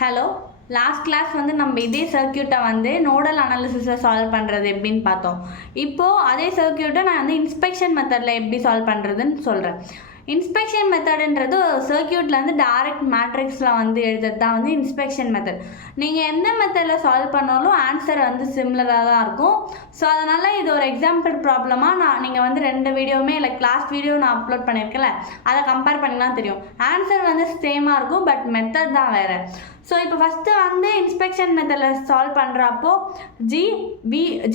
Hello, last class வந்து நம்ம இதே சர்க்கியூட்டை வந்து நோடல் அனாலிசிஸை சால்வ் பண்ணுறது எப்படின்னு பார்த்தோம். இப்போது அதே சர்க்கியூட்டை நான் வந்து இன்ஸ்பெக்ஷன் மெத்தடில் எப்படி சால்வ் பண்ணுறதுன்னு சொல்கிறேன். இன்ஸ்பெக்ஷன் மெத்தடுன்றது சர்க்கியூட்லேருந்து டைரக்ட் மேட்ரிக்ஸில் வந்து எழுதுறது தான் வந்து இன்ஸ்பெக்ஷன் மெத்தட். நீங்கள் எந்த மெத்தடில் சால்வ் பண்ணாலும் ஆன்சர் வந்து சிம்லராக தான் இருக்கும். ஸோ அதனால் இது ஒரு எக்ஸாம்பிள் ப்ராப்ளமாக நீங்கள் வந்து 2 வீடியோவுமே லைக் லாஸ்ட் வீடியோ நான் அப்லோட் பண்ணியிருக்கேன்ல, அதை கம்பேர் பண்ணினா தெரியும். ஆன்சர் வந்து சேமாக இருக்கும், பட் மெத்தட் தான் வேறு. ஸோ இப்போ ஃபஸ்ட்டு வந்து இன்ஸ்பெக்ஷன் மெத்தடில் சால்வ் பண்ணுறப்போ G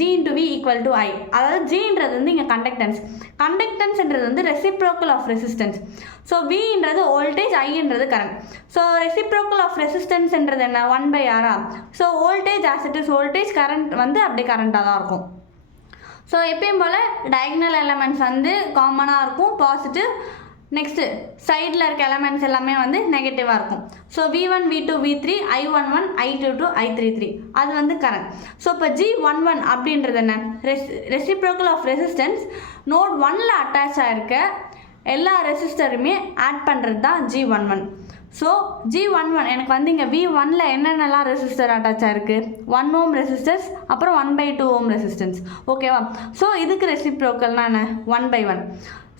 into V equal to I, அதாவது ஜின்றது வந்து இங்கே கண்டக்டன்ஸ்ன்றது வந்து ரெசிப்ரோக்கல் ஆஃப் ரெசிஸ்டன்ஸ். ஸோ வின்றது வோல்டேஜ், ஐன்றது கரண்ட். ஸோ ரெசிப்ரோக்கல் ஆஃப் ரெசிஸ்டன்ஸ்ன்றது என்ன, 1/R. So voltage as it is voltage, current வந்து அப்படியே கரண்ட்டாக தான் இருக்கும். ஸோ எப்பயும் போல் டயக்னல் எலமெண்ட்ஸ் வந்து காமனாக இருக்கும், பாசிட்டிவ். நெக்ஸ்ட்டு சைடில் இருக்க எலமெண்ட்ஸ் எல்லாமே வந்து நெகட்டிவாக இருக்கும். So V1 V2 V3 I11 I22 I33 அது வந்து கரண்ட். ஸோ இப்போ G11 அப்படின்றது என்ன, ரெசிப்ரோக்கல் ஆஃப் ரெசிஸ்டன்ஸ். நோட் 1ல் அட்டாச் ஆகிருக்க எல்லா ரெசிஸ்டருமே ஆட் பண்ணுறது தான் G11. ஸோ G11 எனக்கு வந்து இங்கே V1ல் என்னென்னலாம் ரெசிஸ்டர் அட்டாச் ஆகிருக்கு, 1 ohm ரெசிஸ்டர்ஸ், அப்புறம் 1/2 ohm ரெசிஸ்டன்ஸ். ஓகேவா? ஸோ இதுக்கு ரெசிப்ரோக்கல்னா என்ன, 1/1.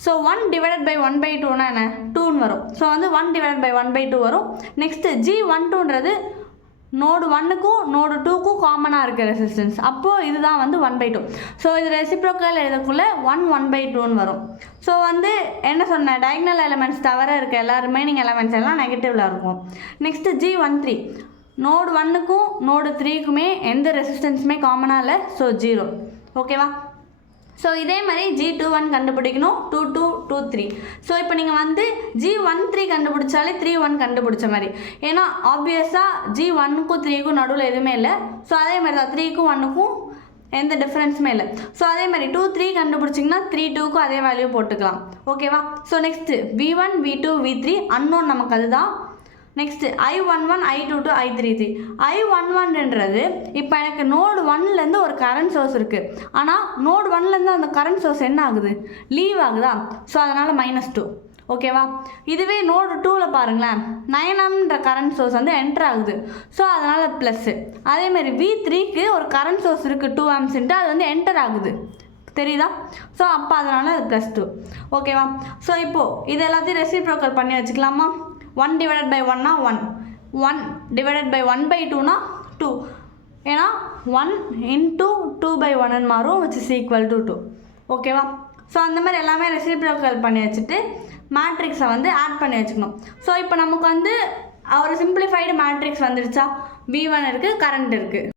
ஸோ 1 டிவைடட் பை 1/2னா என்ன, 2ன்னு வரும். ஸோ வந்து 1 டிவைடட் பை 1/2 வரும். நெக்ஸ்ட்டு G12ன்றது நோடு 1க்கும் நோடு 2க்கும் காமனாக இருக்க ரெசிஸ்டன்ஸ். அப்போது இதுதான் வந்து 1/2. ஸோ இது ரெசிப்ரோக்கல் எழுதக்குள்ளே 1/2ன்னு வரும். ஸோ வந்து என்ன சொன்னேன், டயக்னல் எலமெண்ட்ஸ் தவிர இருக்க எல்லா ரிமைனிங் எலமெண்ட்ஸ் எல்லாம் நெகட்டிவில் இருக்கும். நெக்ஸ்ட்டு G13 நோடு 1க்கும் நோடு 3க்குமே எந்த ரெசிஸ்டன்ஸுமே காமனாக இல்லை. ஸோ 0. ஓகேவா? ஸோ இதே மாதிரி G21 கண்டுபிடிக்கணும், 22 23. ஸோ இப்போ நீங்கள் வந்து G13 கண்டுபிடிச்சாலே 31 கண்டுபிடிச்ச மாதிரி. ஏன்னா ஆப்வியஸாக G1க்கும் 3க்கும் நடுவில் எதுவுமே இல்லை. ஸோ அதே மாதிரி தான் 3க்கும் 1க்கும் எந்த டிஃப்ரென்ஸுமே இல்லை. ஸோ அதே மாதிரி 2 3 கண்டுபிடிச்சிங்கன்னா 3 2க்கும் அதே வேல்யூ போட்டுக்கலாம். ஓகேவா? So next V1 V2 V3 unknown நமக்கு அதுதான். Next I11 I22 I33. I11ன்றது இப்போ எனக்கு நோடு 1லேருந்து ஒரு கரண்ட் சோர்ஸ் இருக்குது. ஆனால் நோடு 1லேருந்து அந்த கரண்ட் சோர்ஸ் என்ன ஆகுது, லீவ் ஆகுதா? ஸோ அதனால் -2. ஓகேவா? இதுவே நோடு 2ல் பாருங்களேன், 9 கரண்ட் சோர்ஸ் வந்து என்டர் ஆகுது. ஸோ அதனால் ப்ளஸ்ஸு. அதேமாதிரி V3க்கு ஒரு கரண்ட் சோர்ஸ் இருக்குது 2 amps, அது வந்து என்டர் ஆகுது, தெரியுதா? ஸோ அப்போ அதனால் அது +2. ஓகேவா? ஸோ இப்போது இது எல்லாத்தையும் ரெசிப்ரோக்கல் பண்ணி வச்சுக்கலாமா? 1 டிவைடட் பை 1னா 1, 1 டிவைடட் பை 1/2னா 2. ஏன்னா 1 இன்ட்டு 2/1 மாறும், which is equal to 2. ஓகேவா? ஸோ அந்த மாதிரி எல்லாமே ரெசிப்ரோக்கல் பண்ணி வச்சுட்டு மேட்ரிக்ஸை வந்து ஆட் பண்ணி வச்சுக்கணும். ஸோ இப்போ நமக்கு வந்து ஒரு சிம்பிளிஃபைடு மேட்ரிக்ஸ் வந்துடுச்சா, V1 இருக்குது, கரண்ட் இருக்குது.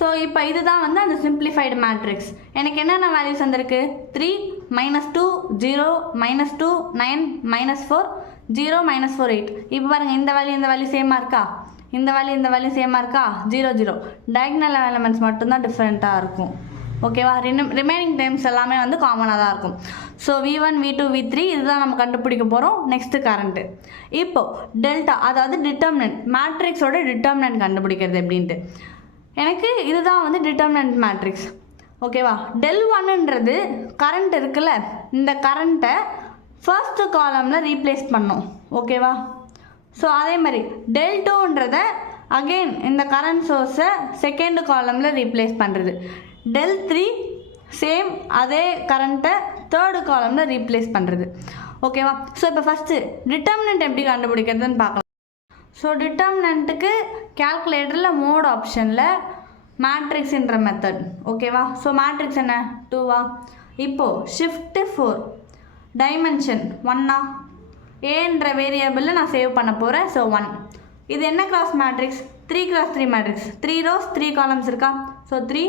ஸோ இப்போ இதுதான் வந்து அந்த சிம்பிளிஃபைடு மேட்ரிக்ஸ். எனக்கு என்னென்ன வேல்யூஸ் வந்திருக்கு, 3 -2 0 -2 9 -4 0 -4 8. இப்போ பாருங்கள், இந்த வேல்யூ சேமாக இருக்கா, இந்த வேல்யூ சேமாக இருக்கா, 0 0. டயக்னல் எலமெண்ட்ஸ் மட்டும்தான் டிஃப்ரெண்ட்டாக இருக்கும். ஓகேவா? ரிமைனிங் டைம்ஸ் எல்லாமே வந்து காமனாக தான் இருக்கும். ஸோ V1 V2 V3 இதுதான் நம்ம கண்டுபிடிக்க போகிறோம். Next current. இப்போது டெல்டா, அதாவது டிட்டர்மினன்ட், மேட்ரிக்ஸோட டிட்டர்மினன்ட் கண்டுபிடிக்கிறது எப்படின்ட்டு. எனக்கு இதுதான் வந்து டிட்டர்மினன்ட் மேட்ரிக்ஸ். ஓகேவா? del1ன்றது கரண்ட் இருக்குல்ல, இந்த கரண்ட்டை ஃபர்ஸ்ட்டு காலமில் ரீப்ளேஸ் பண்ணோம். ஓகேவா? ஸோ அதே மாதிரி del2ன்றதை அகெயின் இந்த கரண்ட் சோர்ஸை செகண்ட் காலமில் ரீப்ளேஸ் பண்ணுறது. del3 சேம் அதே கரண்ட்டை தேர்டு காலமில் ரீப்ளேஸ் பண்ணுறது. ஓகேவா? ஸோ இப்போ ஃபஸ்ட்டு டிட்டர்மினன்ட் எப்படி கண்டுபிடிக்கிறதுன்னு பார்க்கலாம். ஸோ டிட்டர்மினன்ட்டுக்கு கேல்குலேட்டரில் மோட் ஆப்ஷனில் மேட்ரிக்ஸ்ன்ற மெத்தட். ஓகேவா? ஸோ மேட்ரிக்ஸ் என்ன, 2வா? இப்போது ஷிஃப்ட்டு 4, டைமென்ஷன் 1ஆ, ஏன்ற வேரியபிளில் நான் சேவ் பண்ண போகிறேன். ஸோ 1. இது என்ன cross matrix, 3x3 matrix. 3 rows 3 columns இருக்கா? ஸோ 3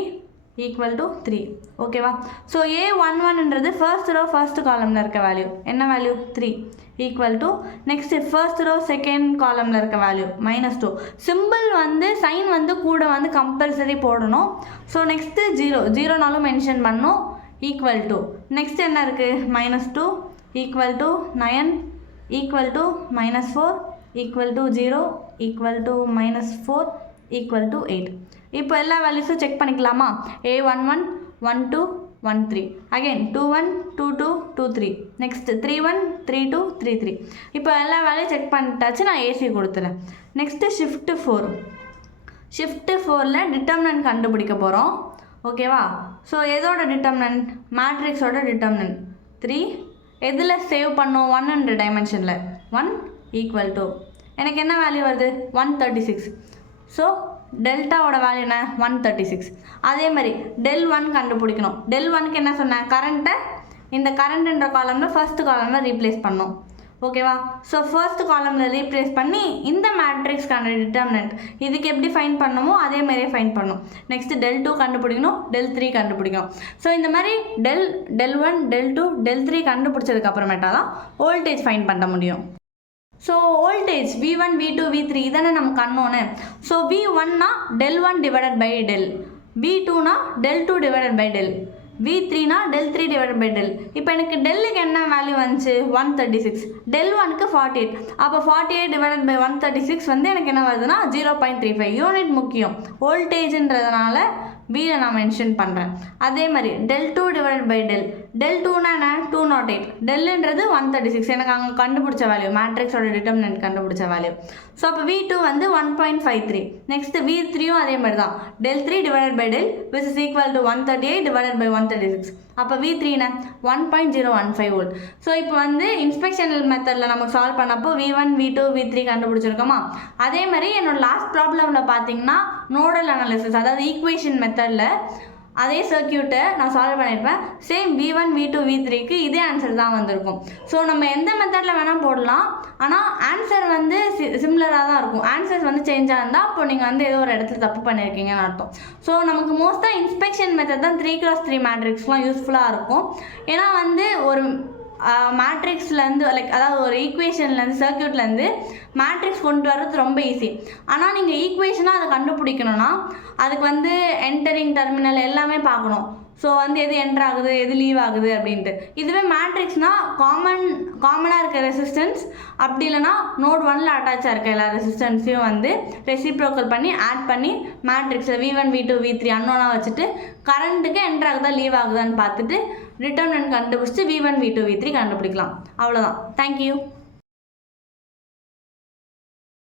= 3. ஓகேவா? ஸோ A11ன்றது ஃபர்ஸ்ட் ரோ ஃபர்ஸ்ட் காலமில் இருக்க வேல்யூ, என்ன value, 3 = next first row second காலமில் இருக்க வேல்யூ -2. சிம்பிள் வந்து சைன் வந்து கூட வந்து கம்பல்சரி போடணும். ஸோ நெக்ஸ்ட்டு 0 மென்ஷன் பண்ணணும், = நெக்ஸ்ட் என்ன இருக்குது, -2 = 9 = -4 = 0 = -4 = 8. இப்போ எல்லா வேல்யூஸும் செக் பண்ணிக்கலாமா? A11 12 1 3. Again 2 1 2 2 2 3. Next 3 1 3 2 3 3. இப்போ எல்லா வேலையும் செக் பண்ணிட்டாச்சு, நான் ஏசி கொடுத்துறேன். Next shift 4. ஷிஃப்ட் 4ல் டிட்டர்மினன்ட் கண்டுபிடிக்க போகிறோம். ஓகேவா? ஸோ எதோட டிட்டர்மினன்ட்? மேட்ரிக்ஸோட டிட்டர்மினன்ட் 3. எதில் சேவ் பண்ணோம்? 100 டைமென்ஷனில் 1 ஈக்குவல் டு எனக்கு என்ன வேல்யூ வருது? 136. ஸோ டெல்டாவோட வேல்யூ என்ன? 136. அதே மாதிரி del 1 கண்டுபிடிக்கணும். del 1க்கு என்ன சொன்னேன்? கரண்ட்டை இந்த கரண்ட்ன்ற காலமில் ஃபர்ஸ்ட் காலமில் ரீப்ளேஸ் பண்ணோம். ஓகேவா? ஸோ ஃபர்ஸ்ட் காலமில் ரீப்ளேஸ் பண்ணி இந்த மேட்ரிக்ஸ்க்கான டிட்டர்மினன்ட் இதுக்கு எப்படி ஃபைண்ட் பண்ணணுமோ அதே மாதிரியே ஃபைண்ட் பண்ணணும். நெக்ஸ்ட்டு del 2 கண்டுபிடிக்கணும், del 3 கண்டுபிடிக்கணும். ஸோ இந்த மாதிரி del 1 del 2 del 3 கண்டுபிடிச்சதுக்கு அப்புறமேட்டா தான் வோல்டேஜ் ஃபைண்ட் பண்ண முடியும். So voltage V1 V2 V3 இதானே நமக்கு அன்னோன்னு. ஸோ V1னா del 1 டிவைடட் பை del, V2னா del 2 டிவைடட் பை del, V3னா del 3 டிவைடட் பை del. இப்போ எனக்கு டெல்லுக்கு என்ன வேல்யூ வந்துச்சு? 136. del 1க்கு 48. அப்போ 48 டிவைடட் பை 136 வந்து எனக்கு என்ன வருதுன்னா 0.35 யூனிட் முக்கியம். வோல்டேஜ்ன்றதுனால Bயில் நான் மென்ஷன் பண்ணுறேன். அதே மாதிரி del 2 divided by del, del 2னா என்ன? 208. டெல்லுன்றது 136 எனக்கு அங்கே கண்டுபிடிச்ச வேல்யூ, மேட்ரிக்ஸோட டிட்டர்மினன்ட் கண்டுபிடிச்ச வேல்யூ. ஸோ அப்போ V2 வந்து 1.53. நெக்ஸ்ட்டு V3யும் அதே மாதிரி தான், del 3 divided by del which is equal to 138 divided by 136. அப்போ V3னா 1.015 வோல்ட். ஸோ இப்போ வந்து இன்ஸ்பெக்ஷனல் மெத்தடில் நம்ம சால்வ் பண்ணப்போ V1 V2 V3 கண்டுபிடிச்சிருக்கோமா? அதே மாதிரி என்னோட லாஸ்ட் ப்ராப்ளமில் பார்த்தீங்கன்னா நோடல் அனாலிசிஸ், அதாவது ஈக்குவேஷன் மெத்தடில் அதே சர்க்கியூட்டை நான் சால்வ் பண்ணியிருப்பேன். சேம் V1 V2 V3க்கு இதே ஆன்சர் தான் வந்திருக்கும். ஸோ நம்ம எந்த மெத்தடில் வேணால் போடலாம், ஆனால் ஆன்சர் வந்து சிமிலராக தான் இருக்கும். ஆன்சர்ஸ் வந்து சேஞ்சாக இருந்தால் அப்போ நீங்கள் வந்து ஏதோ ஒரு இடத்துல தப்பு பண்ணியிருக்கீங்கன்னு அர்த்தம். ஸோ நமக்கு மோஸ்ட்டாக இன்ஸ்பெக்ஷன் மெத்தட் தான் 3x3 மேட்ரிக்ஸ்லாம் யூஸ்ஃபுல்லாக இருக்கும். ஏன்னா வந்து ஒரு மேட்ரிக்ஸ்லேருந்து லைக் அதாவது ஒரு ஈக்குவேஷன்லேருந்து சர்க்கியூட்லேருந்து மேட்ரிக்ஸ் கொண்டு வர்றது ரொம்ப ஈஸி. ஆனால் நீங்கள் ஈக்குவேஷனாக அதை கண்டுபிடிக்கணும்னா அதுக்கு வந்து என்டரிங் டெர்மினல் எல்லாமே பார்க்கணும். ஸோ வந்து எது என்டர் ஆகுது எது லீவ் ஆகுது அப்படின்ட்டு. இதுவே மேட்ரிக்ஸ்னால் காமனாக இருக்க ரெசிஸ்டன்ஸ், அப்படி இல்லைனா நோட் 1ல் அட்டாச்சாக இருக்க எல்லா ரெசிஸ்டன்ஸையும் வந்து ரெசிப்ரோக்கல் பண்ணி ஆட் பண்ணி மேட்ரிக்ஸில் V1 V2 V3 அன்னோனாக வச்சுட்டு கரண்ட்டுக்கு என்டர் ஆகுதா லீவ் ஆகுதான்னு பார்த்துட்டு டிட்டர்மினன்ட் கண்டுபிடிச்சிட்டு V1 V2 V3 கண்டுபிடிக்கலாம். அவ்வளோதான். தேங்க்யூ.